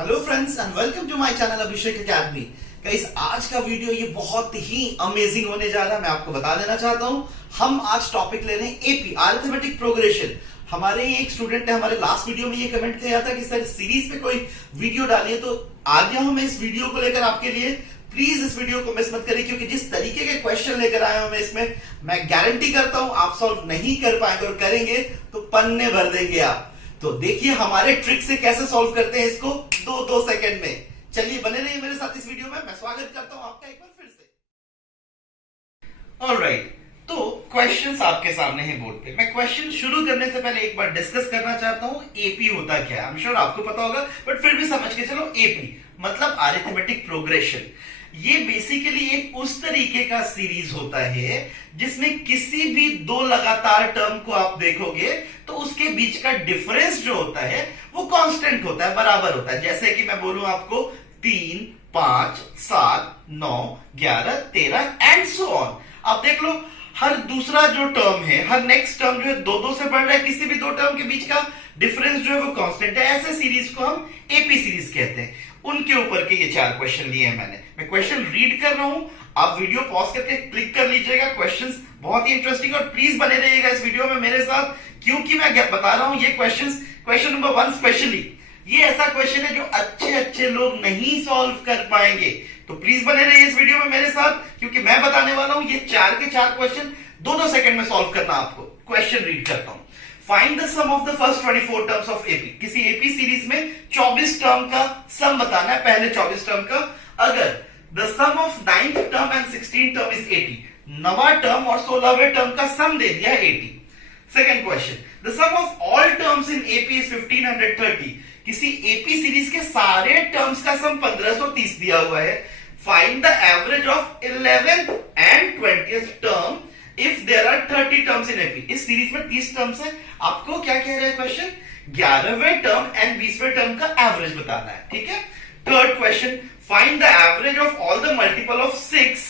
Hello friends and welcome to my channel Abhishek academy. Guys, आज का video ये बहुत ही अमेजिंग होने जा रहा है। मैं आपको बता देना चाहता हूं, हम आज टॉपिक ले रहे हैं एपी अरिथमेटिक प्रोग्रेशन। हमारे एक स्टूडेंट ने हमारे लास्ट वीडियो में ये कमेंट किया था कि सर सीरीज पे कोई वीडियो डालिए, तो आ गया हूं मैं इस वीडियो को लेकर आपके लिए। प्लीज इस वीडियो को मिस मत करिए, क्योंकि जिस तरीके के क्वेश्चन लेकर आया हूं मैं इसमें, मैं गारंटी करता हूं आप सॉल्व नहीं कर पाएंगे, और करेंगे तो पन्ने भर देंगे आप। तो देखिए हमारे ट्रिक से कैसे सॉल्व करते हैं इसको दो सेकंड में। चलिए बने रहिए मेरे साथ इस वीडियो में। मैं स्वागत करता हूं आपका एक बार फिर से। ऑलराइट, तो क्वेश्चंस आपके सामने हैं बोर्ड पे। मैं क्वेश्चन शुरू करने से पहले एक बार डिस्कस करना चाहता हूं एपी होता क्या है। आई एम श्योर आपको पता होगा, बट फिर भी समझ के चलो। एपी मतलब अरिथमेटिक प्रोग्रेशन। ये बेसिकली एक उस तरीके का सीरीज होता है जिसमें किसी भी दो लगातार टर्म को आप देखोगे तो उसके बीच का डिफरेंस जो होता है वो कांस्टेंट होता है, बराबर होता है। जैसे कि मैं बोलूं आपको 3, 5, 7, 9, 11, 13 एंड सो ऑन। आप देख लो, हर दूसरा जो टर्म है, हर नेक्स्ट टर्म जो है दो से बढ़ रहा है, किसी भी दो टर्म के बीच का डिफरेंस जो है वो कांस्टेंट है। ऐसे सीरीज को हम एपी सीरीज कहते हैं। उनके ऊपर के ये 4 क्वेश्चन लिए हैं मैंने। मैं क्वेश्चन रीड कर रहा हूं, आप वीडियो पॉज करके क्लिक कर लीजिएगा। क्वेश्चंस बहुत ही इंटरेस्टिंग, और प्लीज बने रहिएगा इस वीडियो में मेरे साथ, क्योंकि मैं बता रहा हूं ये क्वेश्चंस, क्वेश्चन नंबर 1 स्पेशली ये ऐसा क्वेश्चन है जो अच्छे लोग नहीं सॉल्व कर पाएंगे। तो प्लीज बने रहिए इस वीडियो में मेरे साथ, क्योंकि मैं बताने वाला हूं ये 4 के 4 क्वेश्चन 2 सेकंड में सॉल्व करना आपको। क्वेश्चन रीड करता हूं। Find the sum of the first 24 terms of AP. किसी एपी सीरीज में 24 टर्म का सम बताना है, पहले 24 टर्म का। अगर the sum of 9th term and 16th term is 80, 9वां टर्म और 16वें टर्म का सम दे दिया 80। Second question, the sum of all terms in AP is 1530। किसी एपी सीरीज के सारे टर्म्स का सम 1530 दिया हुआ है। Find the average of 11th and 20th term if there are 30 terms in AP. इस सीरीज में 30 टर्म्स है। आपको क्या कह रहा है क्वेश्चन? 11वें टर्म एंड 20वें टर्म का एवरेज बताना है, ठीक है। Third question, find the average of all the multiple of 6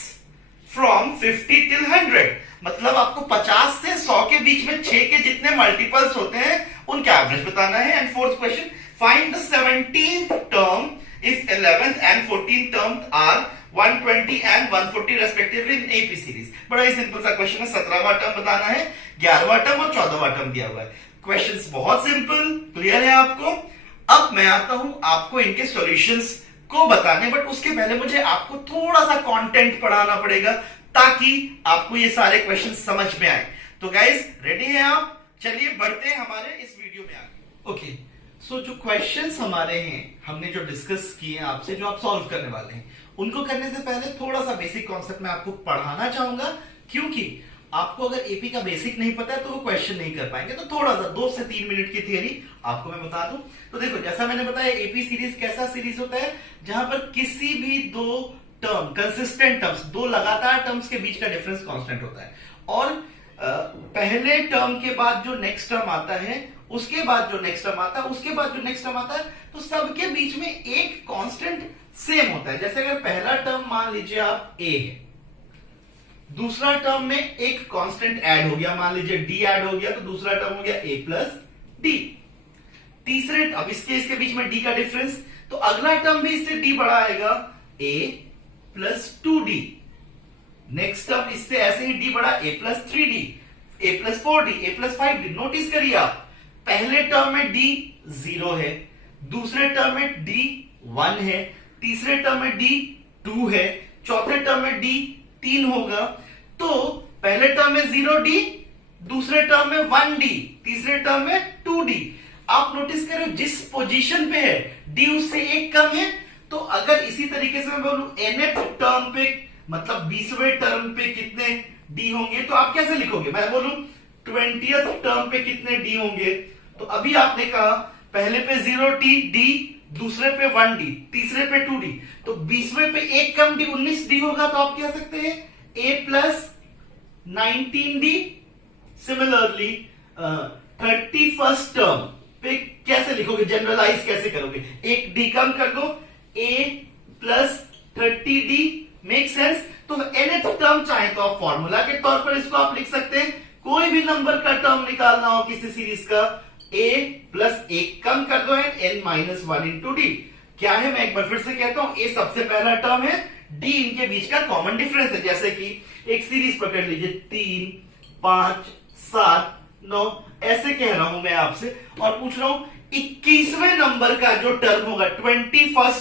from 50 till 100। मतलब आपको 50 से 100 के बीच में 6 के जितने मल्टीपल्स होते हैं उनका एवरेज बताना है। And fourth question, find the 17th term if 11th and 14th term are 120 and 140 respectively in AP series। बड़ा ही सिंपल सा क्वेश्चन है। 17वां टर्म बताना है, 11वां टर्म और 14वां टर्म दिया हुआ है। क्वेश्चंस बहुत सिंपल, क्लियर है आपको। अब मैं आता हूं आपको इनके सॉल्यूशंस को बताने, बट उसके पहले मुझे आपको थोड़ा सा कंटेंट पढ़ाना पड़ेगा ताकि आपको ये सारे क्वेश्चन समझ में आए। तो गाइस, रेडी हैं आप? चलिए बढ़ते हैं हमारे इस वीडियो में आगे। ओके, सो जो क्वेश्चंस हमारे हैं, हमने जो डिस्कस किए हैं आपसे, जो आप सॉल्व करने वाले हैं, उनको करने से पहले थोड़ा सा बेसिक कॉन्सेप्ट मैं आपको पढ़ाना चाहूंगा, क्योंकि आपको अगर एपी का बेसिक नहीं पता है तो वो क्वेश्चन नहीं कर पाएंगे। तो थोड़ा सा 2 से 3 मिनट की थियरी आपको मैं बता दूं। तो देखो, जैसा मैंने बताया, एपी सीरीज कैसा सीरीज होता है जहां पर किसी भी दो टर्म, कंसिस्टेंट टर्म्स, दो लगातार टर्म्स के बीच का डिफरेंस कांस्टेंट होता है, और पहले टर्म के बाद जो नेक्स्ट टर्म आता है, उसके बाद जो नेक्स्ट टर्म आता है, उसके बाद जो नेक्स्ट टर्म आता है, तो सबके बीच में एक कांस्टेंट सेम होता है। जैसे अगर पहला टर्म मान लीजिए आप ए है, दूसरा टर्म में एक कांस्टेंट ऐड हो गया, मान लीजिए डी ऐड हो गया, तो दूसरा टर्म हो गया ए प्लस डी। तीसरे, अब इसके बीच में डी का डिफरेंस, तो अगला टर्म भी इससे डी बड़ा आएगा, ए प्लस 2d। नेक्स्ट टर्म इससे ऐसे ही डी बड़ा, ए प्लस 3d, ए प्लस 4d, ए प्लस 5d। नोटिस करिए आप, पहले टर्म में डी 0 है, दूसरे टर्म में डी 1 है, तीसरे टर्म में डी 2 है, चौथे टर्म में डी 3 होगा। तो पहले टर्म में 0d, दूसरे टर्म में 1d, तीसरे टर्म में 2d। आप नोटिस करो जिस पोजीशन पे है डी उससे एक कम है। तो अगर इसी तरीके से मैं बोलूं nth टर्म पे, मतलब 20वें टर्म पे कितने डी होंगे, तो आप कैसे लिखोगे? मैं बोलूं 20th टर्म पे कितने डी होंगे, तो अभी आपने कहा पहले पे 0d, दूसरे पे 1d, तीसरे पे 2d, तो 20वें पे एक कम डी 19d होगा। तो आप कह सकते हैं a plus 19d। Similarly 31st term पे कैसे लिखोगे, जनरलाइज कैसे करोगे? एक डी कम कर दो, a plus 30d। Make sense? तो nth टर्म चाहे तो आप फॉर्मूला के तौर पर इसको आप लिख सकते हैं। कोई भी नंबर का टर्म निकालना हो किसी सीरीज का, a प्लस एक कम कर दो and n minus 1 into D. क्या है, मैं एक बार फिर से कहता हूं, ए सबसे पहला टर्म है, डी इनके बीच का कॉमन डिफरेंस है। जैसे कि एक सीरीज पकड़ लीजिए, 3, 5, 7, 9, ऐसे कह रहा हूं मैं आपसे और पूछ रहा हूं 21वें नंबर का जो टर्म होगा, 21st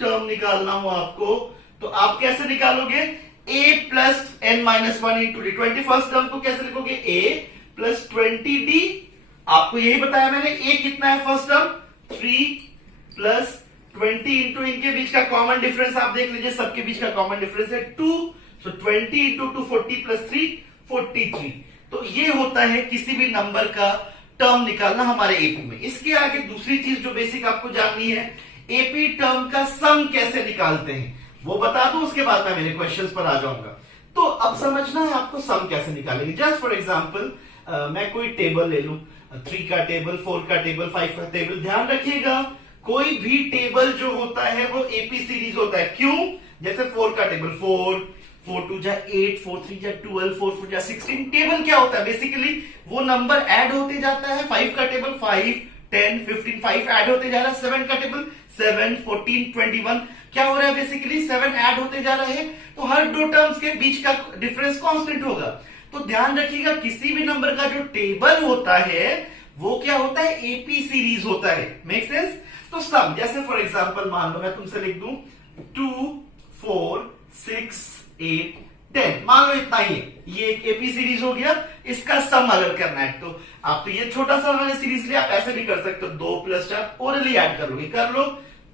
टर्म निकालना हो आपको, तो आप कैसे निकालोगे? a plus n minus 1 into D. 21st term को कैसे लिखोगे? a plus 20d। आपको यही बताया मैंने, a कितना है फर्स्ट टर्म? 3 प्लस 20 इंटू इनके बीच का कॉमन डिफरेंस आप देख लीजिए, सबके बीच का कॉमन डिफरेंस है 2, सो 20 इंटू 2 40 प्लस 3 43। तो ये होता है किसी भी नंबर का टर्म निकालना हमारे एपी में। इसके आगे दूसरी चीज जो बेसिक आपको जाननी है, एपी टर्म का सम कैसे निकालते हैं वो बता दूं, उसके बाद मैं मेरे क्वेश्चंस पर आ जाऊंगा। तो अब समझना है आपको सम कैसे निकालेंगे। जस्ट फॉर एग्जांपल मैं कोई टेबल ले लूं, 3 का टेबल, 4 का टेबल, 5 का टेबल। ध्यान रखिएगा कोई भी टेबल जो होता है वो एपी सीरीज होता है। क्यों? जैसे 4 का टेबल 4, 4 2 जा 8, 4 3 जा 12, 4 4 जा 16। टेबल क्या होता है? बेसिकली वो नंबर ऐड होते जाता है। 5 का टेबल 5, 10, 15, 5 ऐड होते जा रहा है। 7 का टेबल 7, 14, 21 क्या हो रहा है? बेसिकली 7 ऐड होते जा रहा है। तो हर दो टर्म्स के बीच का डिफरेंस कांस्टेंट होगा। तो ध्यान रखिएगा किसी भी नंबर का जो टेबल होता है वो क्या होता है? एपी सीरीज होता है। Make sense? तो सम, जैसे फॉर एग्जांपल मान लो मैं तुमसे लिख दूं 2, 4, 6, 8, 10, मान लो इतना ही है, ये एक एपी सीरीज हो गया। इसका सम अगर करना है तो आप तो ये छोटा सा मैंने सीरीज लिया, आप ऐसे भी कर सकते हो, 2 प्लस 4 ओरली ऐड कर लोगे, कर लो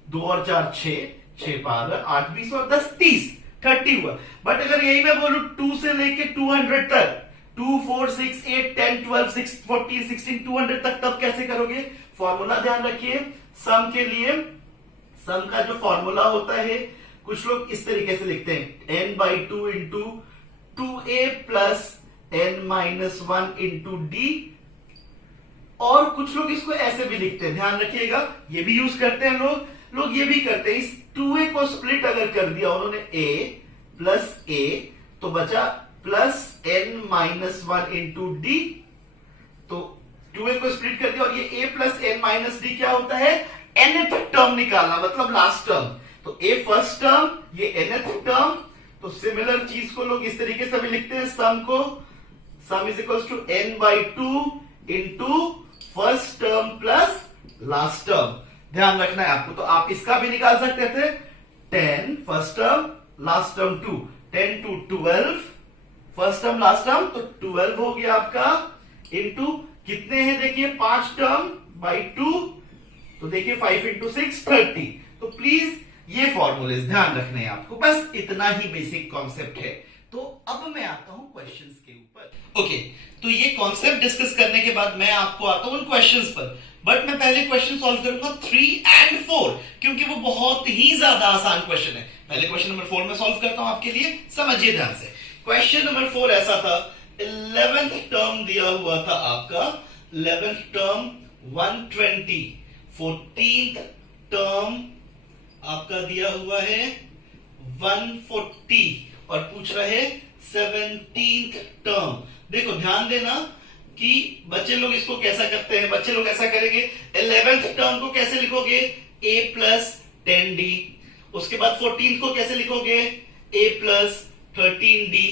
2 और 4 6, 6 पावर 8 20 और 10 30 30 हुआ। बट अगर यही मैं बोलूं 2 से लेके 200 तक, 2 4 6 8 10 12 6 14 16 200 तक, तब कैसे करोगे? फॉर्मूला ध्यान रखिए सम के लिए। सम का जो फॉर्मूला होता है कुछ लोग इस तरीके से लिखते हैं, n/2 into 2a plus n minus 1 into D. और कुछ लोग इसको ऐसे भी लिखते हैं, ध्यान रखिएगा, ये भी यूज करते हैं लोग ये भी करते हैं। इस 2a को स्प्लिट अगर कर दिया उन्होंने a प्लस a, तो बचा plus n minus 1 into D. तो 2a को स्प्लिट कर दिया और ये a plus n minus D क्या होता है? nth टर्म निकालना, मतलब लास्ट टर्म। तो a फर्स्ट टर्म, ये nth टर्म। तो सिमिलर चीज को लोग इस तरीके से भी लिखते हैं, सम को, sum is equals to n/2 into first term plus last term. ध्यान रखना है आपको। तो आप इसका भी निकाल सकते थे, 10 first term last term 2, 10 to 12 first term last term, तो 12 हो गया आपका, इंटू कितने हैं देखिए 5 टर्म बाई 2, तो देखिए 5 इंटू 6 30। तो प्लीज ये फॉर्मूलेज ध्यान रखने हैं आपको, बस इतना ही बेसिक कॉन्सेप्ट है। तो अब मैं आता हूं क्वेश्चंस के ऊपर। ओके, तो ये कॉन्सेप्ट डिस्कस करने के बाद मैं आपको आता हूं उन क्वेश्चंस पर। बट मैं पहले क्वेश्चन सॉल्व करूंगा 3 and 4, क्योंकि वो बहुत ही ज्यादा आसान क्वेश्चन है। पहले क्वेश्चन नंबर 4 में सॉल्व करता हूं आपके लिए, समझिए ध्यान से। क्वेश्चन नंबर 4 ऐसा था, 11th टर्म दिया हुआ था आपका, 11th टर्म 120, 14th टर्म आपका दिया हुआ है 140 और पूछ रहे 17th टर्म। देखो ध्यान देना कि बच्चे लोग इसको कैसा करते हैं। बच्चे लोग ऐसा करेंगे, 11th टर्म को कैसे लिखोगे? a plus 10d। उसके बाद 14th को कैसे लिखोगे? a plus 13d।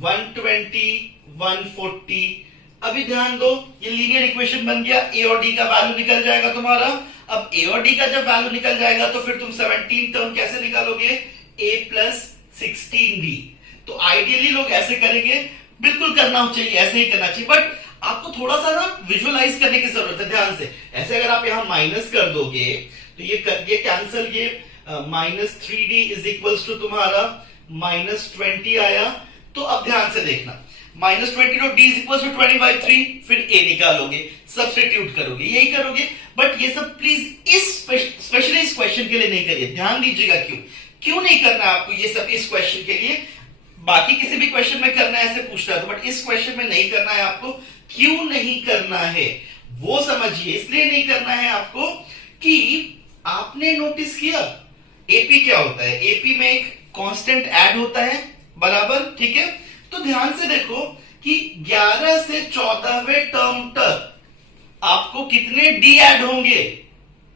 120, 140। अभी ध्यान दो, ये लीनियर इक्वेशन बन गया, a और d का वैल्यू निकल जाएगा तुम्हारा। अब a और d का जब वैल्यू निकल जाएगा तो फिर तुम 17 टर्म कैसे निकालोगे? a plus 16d। तो आइडियली लोग ऐसे करेंगे, बिल्कुल करना चाहिए, ऐसे ही करना चाहिए, बट आपको थोड़ा सा ना विजुअलाइज करने की जरूरत है ध्यान से। ऐसे अगर आप यहां माइनस कर दोगे तो ये कैंसिल, ये minus 3d is equals to तुम्हारा माइनस 20 आया। तो अब ध्यान से देखना, माइनस 20 तो d इज इक्वल्स टू 20/3, फिर a निकालोगे, सब्स्टिट्यूट करोगे, यही करोगे। बट ये सब प्लीज इस स्पेशली इस क्वेश्चन के लिए नहीं करिए, ध्यान दीजिएगा। क्यों नहीं करना है आपको ये सब इस क्वेश्चन के लिए? बाकी किसी भी क्वेश्चन में करना है ऐसे पूछता है, बट इस क्वेश्चन में नहीं करना है आपको। क्यों नहीं करना है वो समझिए। इसलिए नहीं करना है आपको कि आपने नोटिस किया एपी क्या होता है? एपी में एक कांस्टेंट ऐड होता है, बराबर, ठीक है। तो ध्यान से देखो कि 11 से 14वें टर्म तक आपको कितने डी ऐड होंगे?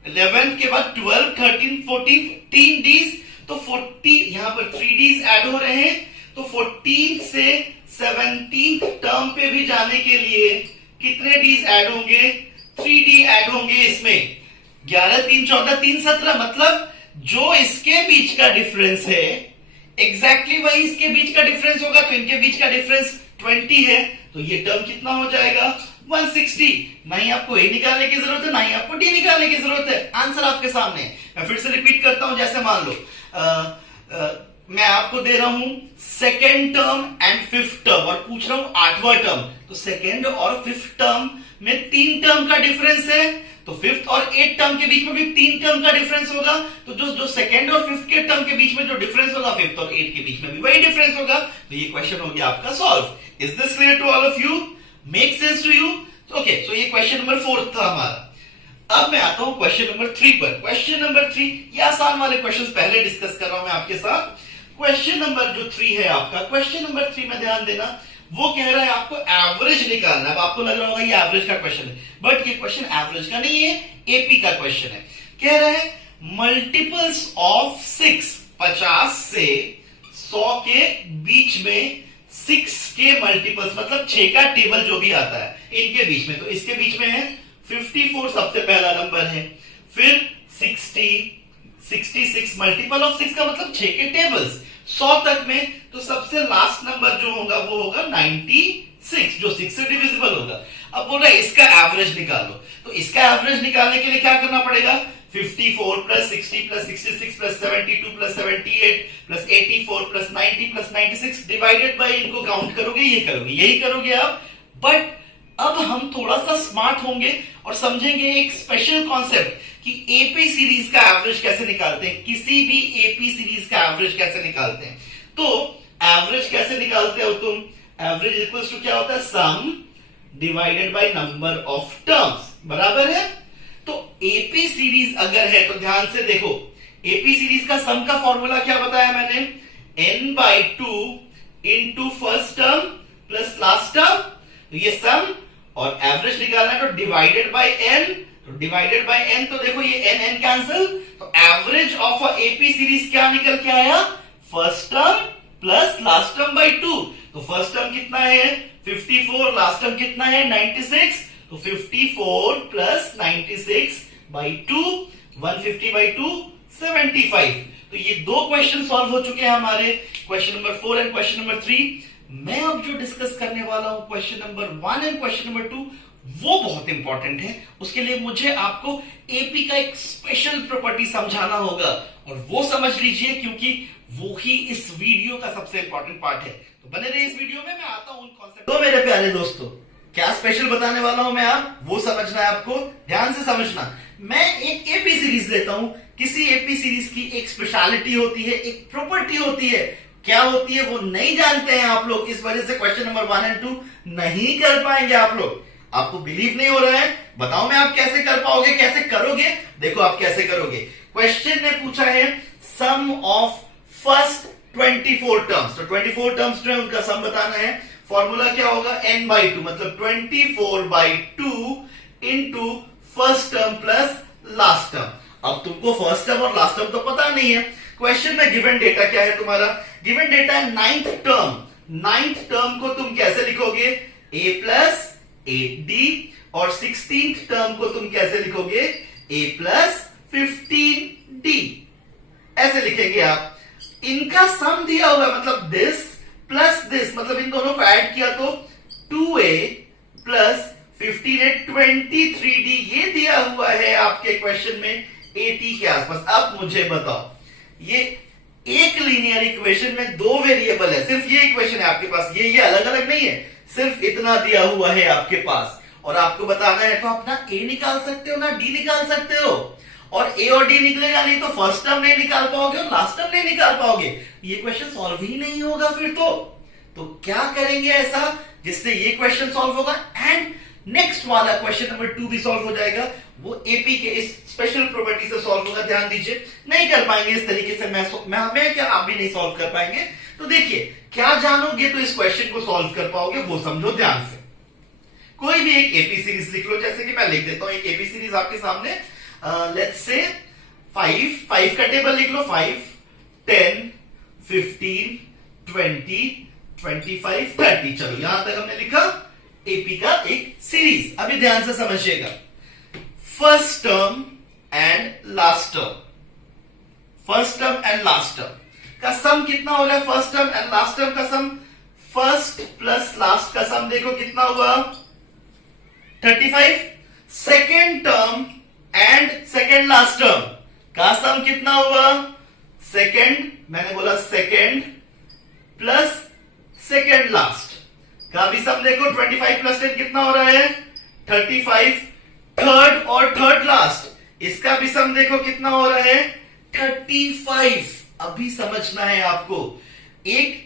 11 के बाद 12, 13, 14, 3 डीज, तो 40 यहां पर 3 डीज ऐड हो रहे हैं, तो 14 से 17 टर्म पे भी जाने के लिए कितने डीज ऐड होंगे? 3 डी ऐड होंगे इसमें। 11, 3, 14, 3, 17, मतलब जो इसके बीच का डिफरेंस है एग्जैक्टली वही इसके बीच का डिफरेंस होगा, तो इनके बीच का डिफरेंस 20 है, तो ये टर्म कितना हो जाएगा? 160। ना ही आपको ए निकालने की जरूरत है, ना ही आपको डी निकालने की जरूरत है, आंसर आपके सामने है। मैं फिर से रिपीट करता हूं, जैसे मान लो मैं आपको दे रहा हूं second term and fifth term और पूछ रहा हूं आठवां टर्म, तो सेकेंड और फिफ्थ टर्म में 3 टर्म का डिफरेंस है, तो फिफ्थ और 8 टर्म के बीच में भी 3 टर्म का डिफरेंस होगा, तो जो सेकेंड और फिफ्थ के टर्म के बीच में जो डिफरेंस होगा फिफ्थ और 8 के बीच में भी वही डिफरेंस होगा, तो ये क्वेश्चन हो गया आपका solve. Is this clear to all of you? Make sense to you? Okay, so ये क्वेश्चन नंबर 4 था हमारा। अब मैं आता हूं क्वेश्चन नंबर 3 पर। क्वेश्चन नंबर 3, ये आसान वाले क्वेश्चंस पहले डिस्कस कर रहा हूं मैं आपके साथ। क्वेश्चन नंबर जो 3 है आपका, क्वेश्चन नंबर 3 में ध्यान देना, वो कह रहा है आपको एवरेज निकालना। अब आपको लग रहा होगा ये एवरेज का क्वेश्चन है, बट ये क्वेश्चन एवरेज का नहीं है, एपी का क्वेश्चन है। कह रहा है मल्टीपल्स ऑफ 6, 50 से 100 के बीच में 6 के मल्टीपल्स, मतलब 6 का टेबल जो भी आता है इनके बीच में, तो इसके बीच में है 54 सबसे पहला नंबर है, फिर 60, 66, मल्टीपल ऑफ 6 का मतलब 6 के टेबल्स 100 तक में, तो सबसे लास्ट नंबर जो होगा वो होगा 96, जो 6 से डिविजिबल होगा। अब बोल रहा है इसका एवरेज निकालो, तो इसका एवरेज निकालने के लिए क्या करना पड़ेगा? 54 plus 60 plus 66 plus 72 plus 78 plus 84 plus 90 plus 96 divided by, इनको काउंट करोगे, ये करोगे, यही करोगे आप। बट अब हम थोड़ा सा स्मार्ट होंगे और समझेंगे एक स्पेशल कॉन्सेप्ट कि एपी सीरीज का एवरेज कैसे निकालते हैं, किसी भी एपी सीरीज का एवरेज कैसे निकालते हैं। तो एवरेज कैसे निकालते हो तुम? एवरेज इक्वल्स टू क्या होता है? सम divided by number of terms, बराबर है। तो एपी सीरीज अगर है तो ध्यान से देखो, एपी सीरीज का सम का फॉर्मूला क्या बताया मैंने? n/2 into first term plus last term, तो ये सम, और एवरेज निकालना है तो डिवाइडेड बाय n, तो डिवाइडेड बाय n, तो देखो ये n n कैंसिल, तो average of a AP series क्या निकल के आया? First term plus last term by 2, तो फर्स्ट टर्म कितना है? 54, लास्ट टर्म कितना है? 96, तो 54 प्लस 96 बाय 2, 150 बाय 2, 75। तो ये दो क्वेश्चन सॉल्व हो चुके हैं हमारे, question number 4 and question number 3। मैं अब जो डिस्कस करने वाला हूं question number 1 and question number 2, वो बहुत इंपॉर्टेंट है। उसके लिए मुझे आपको एपी का एक स्पेशल प्रॉपर्टी समझाना होगा, और वो समझ लीजिए क्योंकि वो ही इस वीडियो का सबसे इंपॉर्टेंट पार्ट है। तो बने रहिए इस वीडियो में, मैं आता हूं उन कॉन्सेप्ट। तो मेरे प्यारे दोस्तों, क्या स्पेशल बताने वाला हूं मैं, आप वो समझना है, आपको ध्यान से समझना। मैं एक एपी सीरीज लेता हूं, किसी एपी सीरीज की एक स्पेशलिटी होती है, एक प्रॉपर्टी होती है, क्या होती है वो नहीं जानते हैं आप लोग, इस वजह से क्वेश्चन नंबर 1 एंड 2 नहीं कर पाएंगे आप लोग। आपको बिलीव नहीं हो रहा है, बताओ मैं आप कैसे कर पाओगे, कैसे करोगे? देखो आप कैसे करोगे। क्वेश्चन ने पूछा है सम ऑफ फर्स्ट 24 टर्म्स, तो 24 टर्म्स जो है उनका सम बताना है। फॉर्मूला क्या होगा? n/2, मतलब 24/2 into first term plus last term. अब तुमको फर्स्ट टर्म और लास्ट टर्म तो पता नहीं है। क्वेश्चन में गिवन डेटा क्या है तुम्हारा? गिवन डेटा है 9th टर्म। 9th टर्म को तुम कैसे लिखोगे? a प्लस 8d, और 16th टर्म को तुम कैसे लिखोगे? a प्लस 15d, ऐसे लिखेंगे आप। इनका सम दिया हुआ, मतलब दिस प्लस दिस, मतलब इन दोनों को ऐड किया तो 2a प्लस 15a 23d, ये दिया हुआ है आपके क्वेश्चन में 80 के आसपास। अब मुझे बताओ, ये एक लीनियर इक्वेशन में दो वेरिएबल है, सिर्फ ये इक्वेशन है आपके पास, ये अलग अलग नहीं है, सिर्फ इतना दिया हुआ है आपके पास, और आपको बताना है तो अपना a निकाल सकते हो ना d निकाल सकते हो, और a और d निकलेगा नहीं तो फर्स्ट टर्म नहीं निकाल पाओगे और लास्ट टर्म नहीं निकाल पाओगे, ये क्वेश्चन सॉल्व ही नहीं होगा फिर तो क्या करेंगे ऐसा जिससे ये क्वेश्चन सॉल्व होगा एंड नेक्स्ट वाला क्वेश्चन नंबर 2 भी सॉल्व हो जाएगा, वो एपी के इस स्पेशल प्रॉपर्टी से सॉल्व होगा। ध्यान दीजिए, नहीं कर पाएंगे इस तरीके से, मैं क्या आप भी नहीं सॉल्व कर पाएंगे। तो देखिए, क्या जानोगे तो इस क्वेश्चन को सॉल्व कर पाओगे, वो समझो ध्यान से। कोई भी एक एपी सीरीज लिख लो, जैसे कि मैं लिख देता हूं एक एपी सीरीज आपके सामने। लेट्स से 5 का टेबल लिख लो, 5, 10, 15, 20, 25, 30। चलो यहां तक हमने लिखा एपी का एक सीरीज। अभी ध्यान से समझिएगा, first term and last term, first term and last term का सम कितना हो रहा है? First term and last term का सम, फर्स्ट प्लस लास्ट का सम देखो कितना हुआ, 35। Second term and second last term का सम कितना हुआ? सेकेंड, मैंने बोला सेकेंड प्लस सेकेंड लास्ट का भी सम देखो, 25 प्लस 10 कितना हो रहा है? 35। थर्ड और थर्ड लास्ट इसका भी सम देखो कितना हो रहा है? 35। अभी समझना है आपको, एक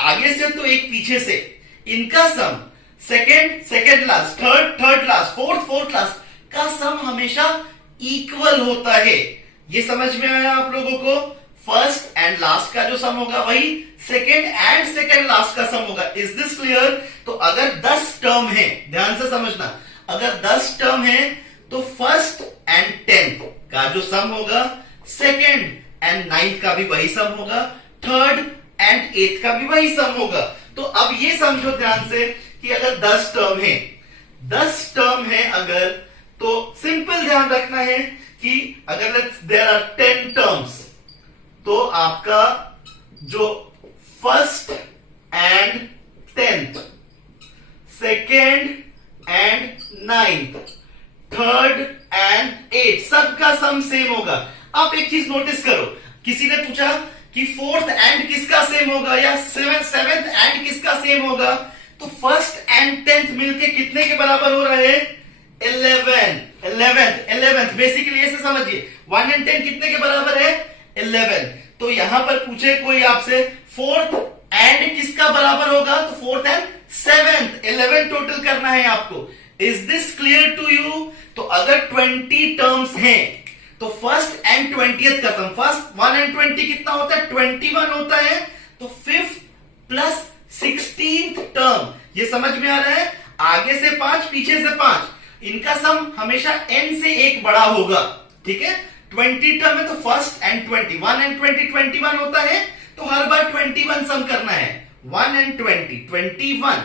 आगे से तो एक पीछे से, इनका sum second second last, third third last, fourth fourth last का सम हमेशा इक्वल होता है। ये समझ में आया आप लोगों को? फर्स्ट एंड लास्ट का जो सम होगा वही सेकेंड एंड सेकेंड लास्ट का सम होगा। Is this clear? तो अगर 10 टर्म है, ध्यान से समझना, अगर 10 टर्म है तो फर्स्ट एंड 10th का जो सम होगा, सेकेंड एंड 9th का भी वही सम होगा, थर्ड एंड 8th का भी वही सम होगा। तो अब ये समझो ध्यान से कि अगर 10 टर्म है, 10 टर्म है अगर, तो सिंपल ध्यान रखना है कि अगर देयर आर 10 टर्म्स, तो आपका जो first and 10th, second and 9th, third and 8th सबका सम सेम होगा। आप एक चीज नोटिस करो, किसी ने पूछा कि फोर्थ एंड किसका सेम होगा या सेवेंथ एंड किसका सेम होगा, तो फर्स्ट एंड 10th मिलके कितने के बराबर हो रहा है? 11th। बेसिकली ऐसे समझिए, 1 एंड 10 कितने के बराबर है? 11। तो यहां पर पूछे कोई आपसे फोर्थ एंड किसका बराबर होगा, तो फोर्थ एंड 7th, 11 टोटल करना है आपको। Is this clear to you? तो अगर 20 टर्म्स हैं तो फर्स्ट एंड 20th का सम, फर्स्ट 1 एंड 20 कितना होता है? 21 होता है। तो 5th प्लस 16th टर्म, ये समझ में आ रहा है? आगे से 5 पीछे से 5, इनका सम हमेशा n से 1 बड़ा होगा, ठीक है? 20 टर्म है तो फर्स्ट एंड 20, 1 एंड 20 21 होता है, तो हर बार 21 सम करना है। 1 एंड 20 21,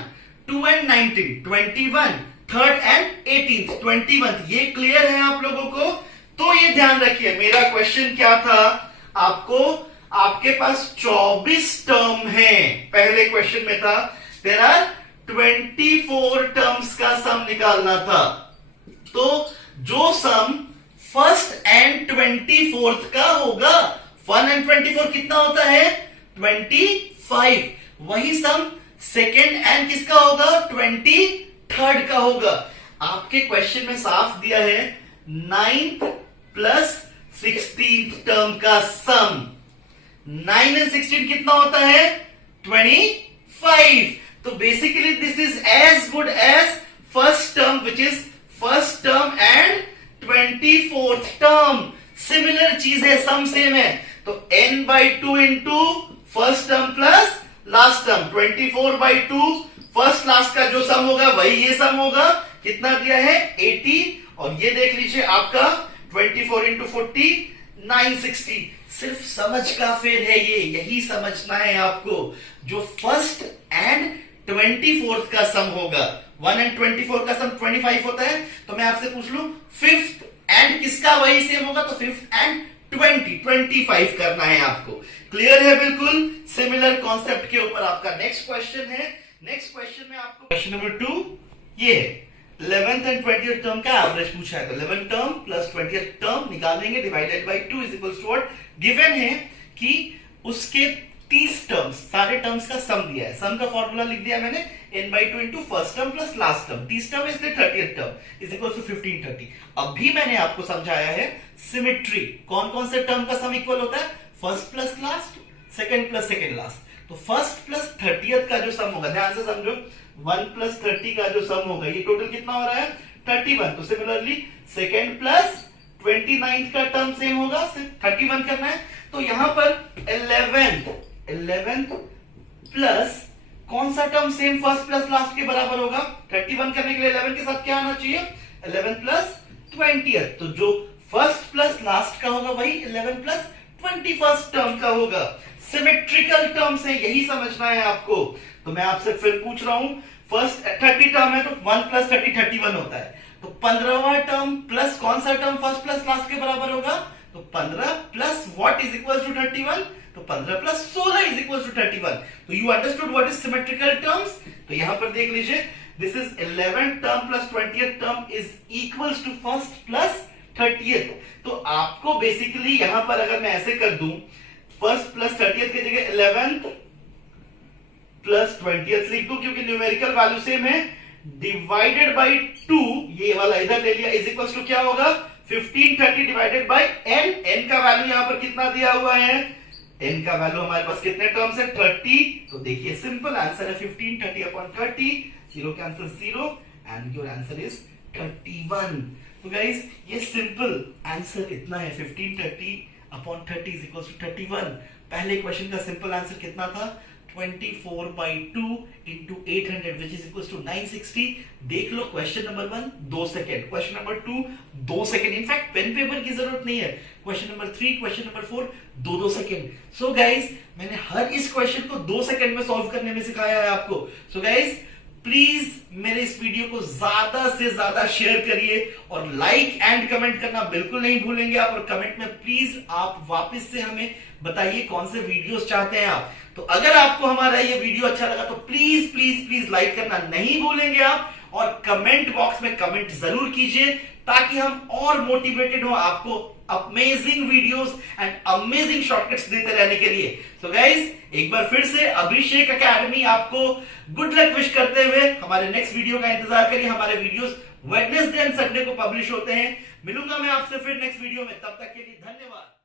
2 एंड 19 21, थर्ड एंड 18 21। ये क्लियर है आप लोगों को? तो ये ध्यान रखिए, मेरा क्वेश्चन क्या था आपको, आपके पास 24 टर्म है, पहले क्वेश्चन में था देयर आर 24 टर्म्स का सम निकालना था। तो जो सम फर्स्ट एंड 24th का होगा, 1 एंड 24 कितना होता है? 25। वही सम सेकेंड एंड किसका होगा? 23rd का होगा। आपके क्वेश्चन में साफ दिया है 9th प्लस 16th टर्म का सम। 9 एंड 16 कितना होता है? 25। तो basically this is as good as first term, which is first term and 24th term. Similar चीज है, सम सेम है। तो n/2 into first term plus last term, 24/2 first last का जो सम होगा वही ये सम होगा। कितना दिया है? 80। और ये देख लीजिए आपका 24 इंटू 40, 960। सिर्फ समझ का फेर है ये, यही समझना है आपको। जो फर्स्ट एंड 24th का सम होगा, 1 एंड 24 का सम 25 होता है, तो मैं आपसे पूछ लूं फिफ्थ एंड किसका वही सेम होगा, तो फिफ्थ एंड 25 करना है आपको। क्लियर है? बिल्कुल सिमिलर कॉन्सेप्ट के ऊपर आपका नेक्स्ट क्वेश्चन है। नेक्स्ट क्वेश्चन में आपको क्वेश्चन नंबर 2 ये है, 11th एंड 20th टर्म का एवरेज पूछा है। तो 11th term plus 20th term निकालेंगे, divided by 2 is equals to what? Given है कि उसके 30 टर्म्स, सारे टर्म्स का सम दिया है। सम का फॉर्मूला लिख दिया मैंने, n/2 into first term plus last term, 30 term इसलिए 30th term is equal to 1530। अभी मैंने आपको समझाया है सिमेट्री, कौन कौन से टर्म का सम इक्वल होता है? First plus last, second plus second last. तो फर्स्ट प्लस 30th का जो सम होगा, ध्यान से समझो, 1 प्लस 30 का जो सम होगा, ये टोटल कितना हो रहा है? 31। तो सिमिलरली सेकंड प्लस 29th का टर्म सेम होगा, 31 करना है। तो यहां पर 11th प्लस कौन सा term same first plus last के बराबर होगा? 31 करने के लिए 11 के साथ क्या आना चाहिए? 11 प्लस 20th। तो जो फर्स्ट प्लस लास्ट का होगा वही 11 प्लस 21st टर्म का होगा। सिमेट्रिकल टर्म्स है, यही समझना है आपको। तो मैं आपसे फिर पूछ रहा हूं, फर्स्ट 30 टर्म है तो 1 प्लस 30 31 होता है, तो 15वां टर्म प्लस कौन सा टर्म फर्स्ट प्लस लास्ट के बराबर होगा? तो 15 plus what is equal to 31? तो 15 प्लस 16 इज इक्वल टू 31। तो you understood what is symmetrical terms. तो यहां पर देख लीजिए, this is 11 term plus 20th term is equals to first plus 30th। तो आपको बेसिकली यहां पर अगर मैं ऐसे कर दूं, फर्स्ट प्लस 30th की जगह 11th प्लस 20th लिख दूं, क्योंकि न्यूमेरिकल वैल्यू सेम है, डिवाइडेड बाई 2, ये वाला इधर ले लिया, इज इक्वल टू क्या होगा? 15 30 डिवाइडेड बाई n। n का वैल्यू यहां पर कितना दिया हुआ है? n का वैल्यू हमारे पास कितने टर्म्स है? 30। तो देखिए सिंपल आंसर है 15 30 upon 30, 0 cancel 0 and your answer is 31। तो गाइस ये सिंपल आंसर इतना है, 15 30 अपॉन 30 इज इक्वल टू 31। पहले क्वेश्चन का सिंपल आंसर कितना था? 24/2 into 800 which is equal to 960। देख लो question number 1 2 second, question number 2 2 second, in fact pen paper की जरूरत नहीं है। Question number 3, question number 4 2 second. So guys मैंने हर इस क्वेश्चन को 2 सेकेंड में सॉल्व करने में सिखाया है आपको। सो गाइस प्लीज मेरे इस वीडियो को ज्यादा से ज्यादा शेयर करिए और लाइक एंड कमेंट करना बिल्कुल नहीं भूलेंगे आप। और कमेंट में प्लीज आप वापस से हमें बताइए कौन से वीडियोस चाहते हैं आप। तो अगर आपको हमारा ये वीडियो अच्छा लगा तो प्लीज प्लीज प्लीज लाइक करना नहीं भूलेंगे आप, और कमेंट बॉक्स में कमेंट जरूर कीजिए ताकि हम और मोटिवेटेड हो आपको amazing videos and amazing shortcuts देते रहने के लिए। सो गाइस एक बार फिर से अभिषेक एकेडमी आपको गुड लक विश करते हुए हमारे नेक्स्ट वीडियो का इंतजार करिए। हमारे वीडियोस वेडनेसडे एंड संडे को पब्लिश होते हैं। मिलूंगा मैं आपसे फिर नेक्स्ट वीडियो में, तब तक के लिए धन्यवाद।